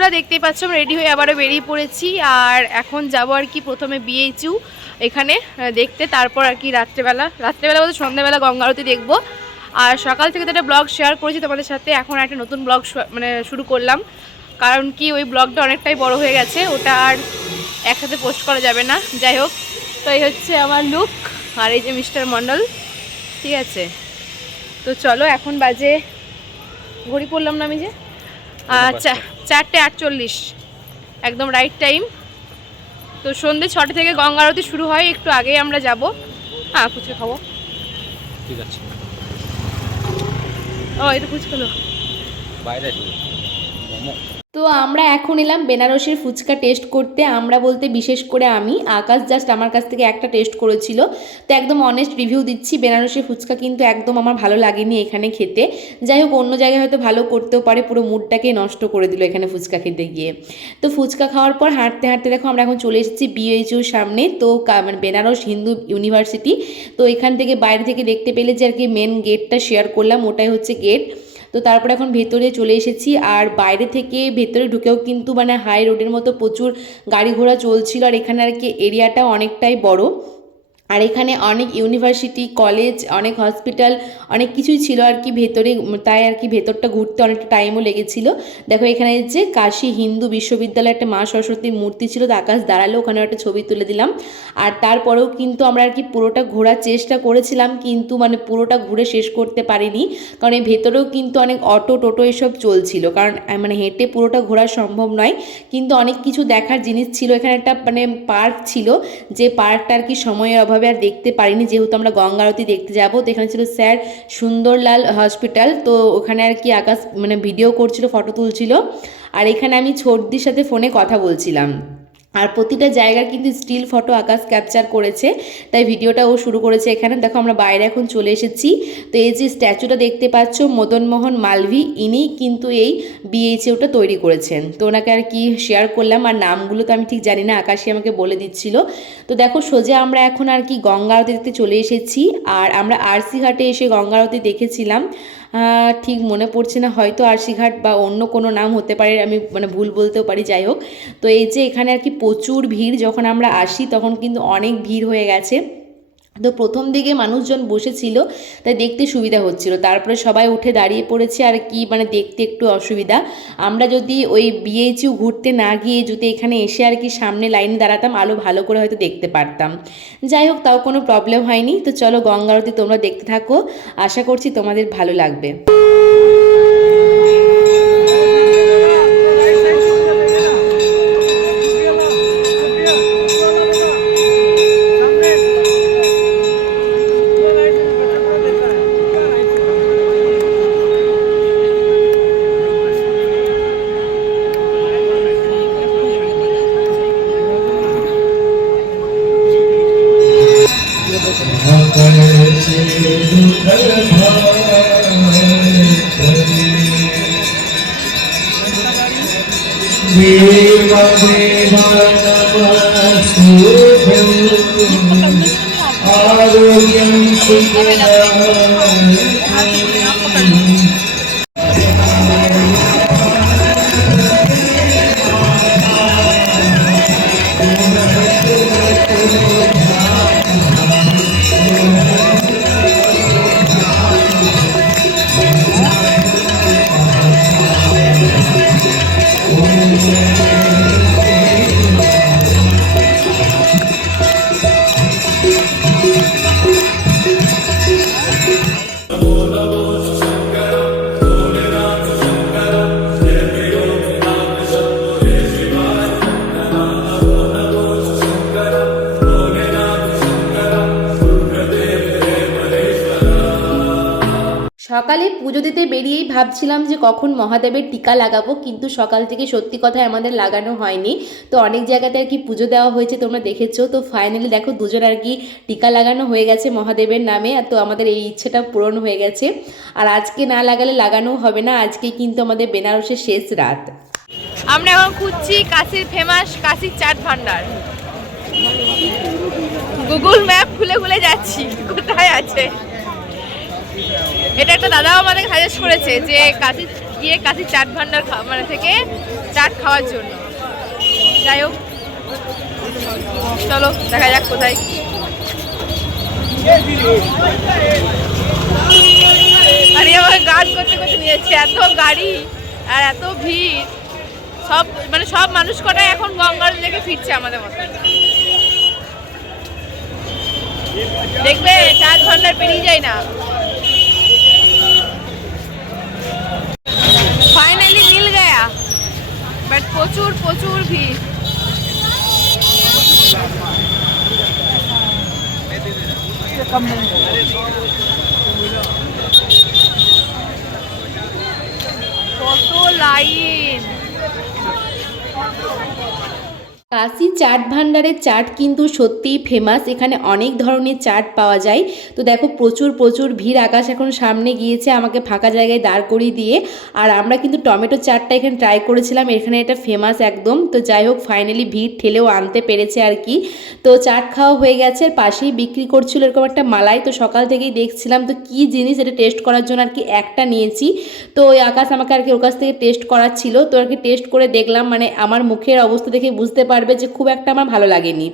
বন্ধুরা দেখতেই পাচ্ছ রেডি হয়ে আবারও বেরিয়ে পড়েছি। আর এখন যাব আর কি প্রথমে বিএইচইউ এখানে দেখতে, তারপর আর কি রাত্রেবেলা। রাত্রেবেলা বলতে সন্ধ্যাবেলা গঙ্গা আরতি দেখব। আর সকাল থেকে তো একটা ব্লগ শেয়ার করেছি তোমাদের সাথে, এখন একটা নতুন ব্লগ মানে শুরু করলাম। কারণ কি, ওই ব্লগটা অনেকটাই বড় হয়ে গেছে, ওটা আর একসাথে পোস্ট করা যাবে না। যাই হোক, তো এই হচ্ছে আমার লুক আর এই যে মিস্টার মণ্ডল, ঠিক আছে? তো চলো, এখন বাজে, ঘড়ি পড়লাম না আমি যে? আচ্ছা চারটে আটচল্লিশ। একদম রাইট টাইম তো সন্ধে ছটা থেকে গঙ্গা আরতি শুরু হয় একটু আগেই আমরা যাব। হ্যাঁ ফুচকা খাব। ঠিক আছে। ও এটা ফুচকা বাইরে মোমো। তো আমরা এখন এলাম বেনারসের ফুচকা টেস্ট করতে। আমরা বলতে বিশেষ করে আমি। আকাশ জাস্ট আমার কাছ থেকে একটা টেস্ট করেছিল। তো একদম অনেস্ট রিভিউ দিচ্ছি। বেনারসের ফুচকা কিন্তু একদম আমার ভালো লাগেনি এখানে খেতে। যাই হোক, অন্য জায়গায় হয়তো ভালো করতেও পারে। পুরো মুডটাকে নষ্ট করে দিল এখানে ফুচকা খেতে গিয়ে। তো ফুচকা খাওয়ার পর হাঁটতে হাঁটতে দেখো আমরা এখন চলে এসেছি বিএইচইউর সামনে। তো মানে বেনারস হিন্দু ইউনিভার্সিটি তো এখান থেকে বাইরে থেকে দেখতে পেলে যে আর কি মেন গেটটা শেয়ার করলাম, ওটাই হচ্ছে গেট তো তারপরে এখন ভেতরে চলে এসেছি। আর বাইরে থেকে ভেতরে ঢুকেও কিন্তু মানে হাই রোডের মতো প্রচুর গাড়ি ঘোড়া চলছিল। আর এখানে আর কি এরিয়াটা অনেকটাই বড়। আর এখানে অনেক ইউনিভার্সিটি কলেজ অনেক হসপিটাল অনেক কিছুই ছিল আর কি ভেতরে, তাই আর কি ভেতরটা ঘুরতে অনেকটা টাইমও লেগেছিল। দেখো এখানে যে কাশী হিন্দু বিশ্ববিদ্যালয়ে একটা মা সরস্বতীর মূর্তি ছিল আকাশ দাঁড়াল ওখানে একটা ছবি তুলে দিলাম। আর তারপরেও কিন্তু আমরা আর কি পুরোটা ঘোরার চেষ্টা করেছিলাম, কিন্তু মানে পুরোটা ঘুরে শেষ করতে পারিনি। কারণ এই ভেতরেও কিন্তু অনেক অটো, টোটো এসব চলছিল। কারণ মানে হেঁটে পুরোটা ঘোরা সম্ভব নয়। কিন্তু অনেক কিছু দেখার জিনিস ছিল। এখানে একটা মানে পার্ক ছিল, যে পার্কটা আর কি সময়ের অভাবে আর দেখতে পারিনি, যেহেতু আমরা গঙ্গা আরতি দেখতে যাব। তো এখানে ছিল স্যার সুন্দরলাল হসপিটাল, তো ওখানে আর কি আকাশ মানে ভিডিও করছিল ফটো তুলছিল। আর এখানে আমি ছোটদির সাথে ফোনে কথা বলছিলাম। আর প্রতিটা জায়গার কিন্তু স্টিল ফটো আকাশ ক্যাপচার করেছে। তাই ভিডিওটা ও শুরু করেছে এখানে। দেখো, আমরা বাইরে এখন চলে এসেছি। তো এই যে স্ট্যাচুটা দেখতে পাচ্ছ মদনমোহন মালভি, ইনি কিন্তু এই বিএইচএওটা তৈরি করেছেন। তো ওনাকে আর কি শেয়ার করলাম, আর নামগুলো তো আমি ঠিক জানি না, আকাশই আমাকে বলে দিচ্ছিল। তো দেখো, সোজা আমরা এখন আর কি গঙ্গা আরতি দেখতে চলে এসেছি। আর আমরা আরসি ঘাটে এসে গঙ্গা আরতি দেখেছিলাম। ঠিক মনে পড়ছে না। হয়তো আরশিঘাট বা অন্য কোনো নাম হতে পারে, আমি মানে ভুল বলতেও পারি, যাই হোক। তো এই যে এখানে আর কি প্রচুর ভিড়, যখন আমরা আসি তখন কিন্তু অনেক ভিড় হয়ে গেছে। তো প্রথম দিকে মানুষজন বসেছিল, তাই দেখতে সুবিধা হচ্ছিল। তারপরে সবাই উঠে দাঁড়িয়ে পড়েছে, আর কি মানে দেখতে একটু অসুবিধা। আমরা যদি ওই বিএইচইউ ঘুরতে না গিয়ে যদি এখানে এসে আর কি সামনে লাইনে দাঁড়াতাম, আলো ভালো করে হয়তো দেখতে পারতাম। যাই হোক, তাও কোনো প্রবলেম হয়নি। তো চলো গঙ্গারতি তোমরা দেখতে থাকো। আশা করছি তোমাদের ভালো লাগবে। I'm সকালে পুজো দিতে বেরিয়েই ভাবছিলাম যে কখন মহাদেবের টিকা লাগাবো, কিন্তু সকাল থেকে সত্যি কথা আমাদের লাগানো হয়নি। তো অনেক জায়গাতে আর কি পুজো দেওয়া হয়েছে, তোমরা দেখেছ। তো ফাইনালি দেখো, দুজন আর কি টিকা লাগানো হয়ে গেছে মহাদেবের নামে, আর তো আমাদের এই ইচ্ছেটা পূরণ হয়ে গেছে। আর আজকে না লাগালে লাগানো হবে না, আজকে কিন্তু আমাদের বেনারসের শেষ রাত। আমরা এখন খুঁজছি কাশির ফেমাস কাশির চাট ভান্ডার। গুগল ম্যাপ খুলে খুলে যাচ্ছি, কোথায় আছে? এটা একটা দাদাও আমাদের সাজেস্ট করেছে যে কাশির গিয়ে কাছে চাট ভান্ডার মানে থেকে চাট খাওয়ার জন্য। যাই হোক, চলো, দেখা যাক কোথায় আরে আমাকে গার্ড করতে করতে নিয়েছে এত গাড়ি আর এত ভিড়। সব মানে সব মানুষ কটাই এখন গঙ্গার লেগে ফিরছে আমাদের মতো দেখবে চার ঘণ্টার পেরিয়ে যায় না ফাইনালি মিল গয়া বাট প্রচুর প্রচুর ভিড়। কত লাইন। কাশি চাট ভান্ডারের চাট কিন্তু সত্যিই ফেমাস এখানে অনেক ধরনের চাট পাওয়া যায়। তো দেখো, প্রচুর প্রচুর ভিড়। আকাশ এখন সামনে গিয়েছে, আমাকে ফাঁকা জায়গায় দাঁড় করিয়ে দিয়ে। আর আমরা কিন্তু টমেটো চাটটা এখানে ট্রাই করেছিলাম। এখানে এটা ফেমাস একদম। তো যাই হোক ফাইনালি ভিড় ঠেলেও আনতে পেরেছে আর কি। তো চাট খাওয়া হয়ে গেছে, আর পাশেই বিক্রি করছিল এরকম একটা মালাই। তো সকাল থেকেই দেখছিলাম, তো কি জিনিস এটা টেস্ট করার জন্য আর কি একটা নিয়েছি। তো ওই আকাশ আমাকে আর কি ওর কাছ থেকে টেস্ট করাচ্ছিল। তো আর কি টেস্ট করে দেখলাম মানে আমার মুখের অবস্থা দেখে বুঝতে পারবে যে খুব একটা আমার ভালো লাগেনি।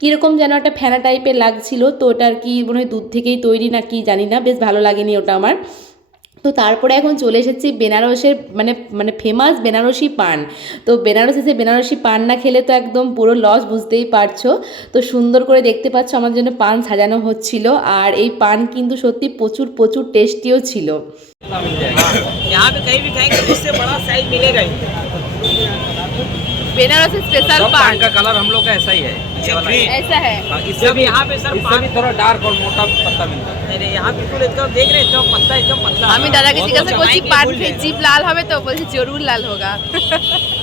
কীরকম যেন একটা ফেনা টাইপের লাগছিল, তো ওটা আর কি মনে হয় দুধ থেকেই তৈরি না কি জানি না, বেশ ভালো লাগেনি ওটা আমার। তো তারপরে এখন চলে এসেছি বেনারসের মানে মানে ফেমাস বেনারসি পান। তো বেনারস এসে বেনারসি পান না খেলে তো একদম পুরো লস বুঝতেই পারছ। তো সুন্দর করে দেখতে পাচ্ছ আমার জন্য পান সাজানো হচ্ছিল, আর এই পান কিন্তু সত্যি প্রচুর প্রচুর টেস্টিও ছিল। बेनारस स्पेशल पान का कलर हम लोग का ऐसा ही है। ऐसा है। हाँ, इससे भी यहाँ पे सर पान थोड़ा डार्क और मोटा पत्ता मिलता है। यहाँ बिल्कुल एकदम देख रहे हैं पत्ता एकदम पतला। हमें दादा किसी का तो से कोई पान पे जीप लाल हमें तो बोलते ज़रूर लाल होगा।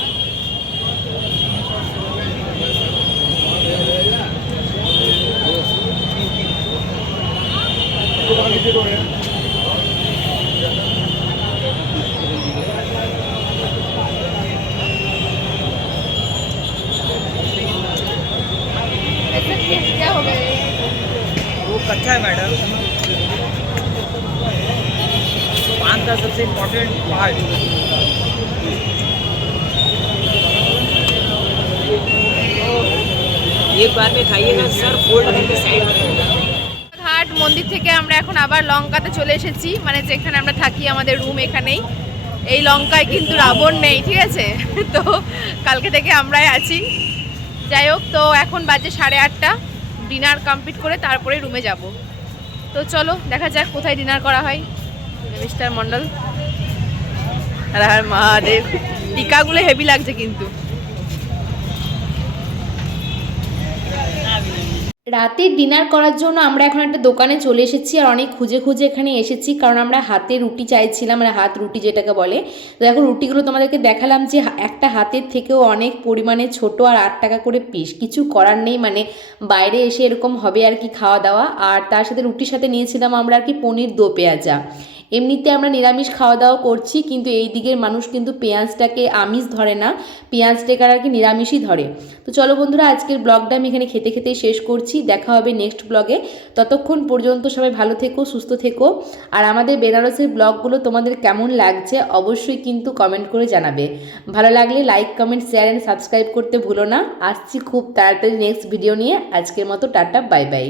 Thank you. पान का सबसे इम्पोर्टेंट पार्ट एक बार में खाइएगा सर फोल्ड करके साइड में रहेगा ঘাট মন্দির থেকে আমরা এখন আবার লঙ্কাতে চলে এসেছি মানে যেখানে আমরা থাকি আমাদের রুম এখানেই এই লঙ্কায় কিন্তু রাবণ নেই ঠিক আছে তো কালকে থেকে আমরাই আছি যাই হোক তো এখন বাজে সাড়ে আটটা ডিনার কমপ্লিট করে তারপরে রুমে যাব তো চলো দেখা যাক কোথায় ডিনার করা হয় মিস্টার মন্ডল, আর মহাদেব টিকাগুলো হেভি লাগছে কিন্তু। রাতের ডিনার করার জন্য আমরা এখন একটা দোকানে চলে এসেছি আর অনেক খুঁজে খুঁজে এখানে এসেছি, কারণ আমরা হাতে রুটি চাইছিলাম মানে হাত রুটি যেটাকে বলে। তো এখন রুটিগুলো তোমাদেরকে দেখালাম যে একটা হাতের থেকেও অনেক পরিমাণে ছোট আর আট টাকা করে পিস কিছু করার নেই মানে বাইরে এসে এরকম হবে আর কি খাওয়া দাওয়া। আর তার সাথে রুটির সাথে নিয়েছিলাম আমরা আর কি পনির দো পেঁয়াজা। এমনিতে আমরা নিরামিষ খাওয়া দাওয়া করছি, কিন্তু এই দিকের মানুষ কিন্তু পেঁয়াজটাকে আমিষ ধরে না। পেঁয়াজটাকে আর কি নিরামিষই ধরে। তো চলো বন্ধুরা, আজকের ব্লগটা আমি এখানে খেতে খেতেই শেষ করছি। দেখা হবে নেক্সট ব্লগে। ততক্ষণ পর্যন্ত সবাই ভালো থেকো, সুস্থ থেকো। আর আমাদের বেনারসের ব্লগগুলো তোমাদের কেমন লাগছে অবশ্যই কিন্তু কমেন্ট করে জানাবে। ভালো লাগলে like comment share and subscribe করতে ভুলো না। আসছি খুব তাড়াতাড়ি নেক্সট ভিডিও নিয়ে। আজকের মতো টাটা বাই বাই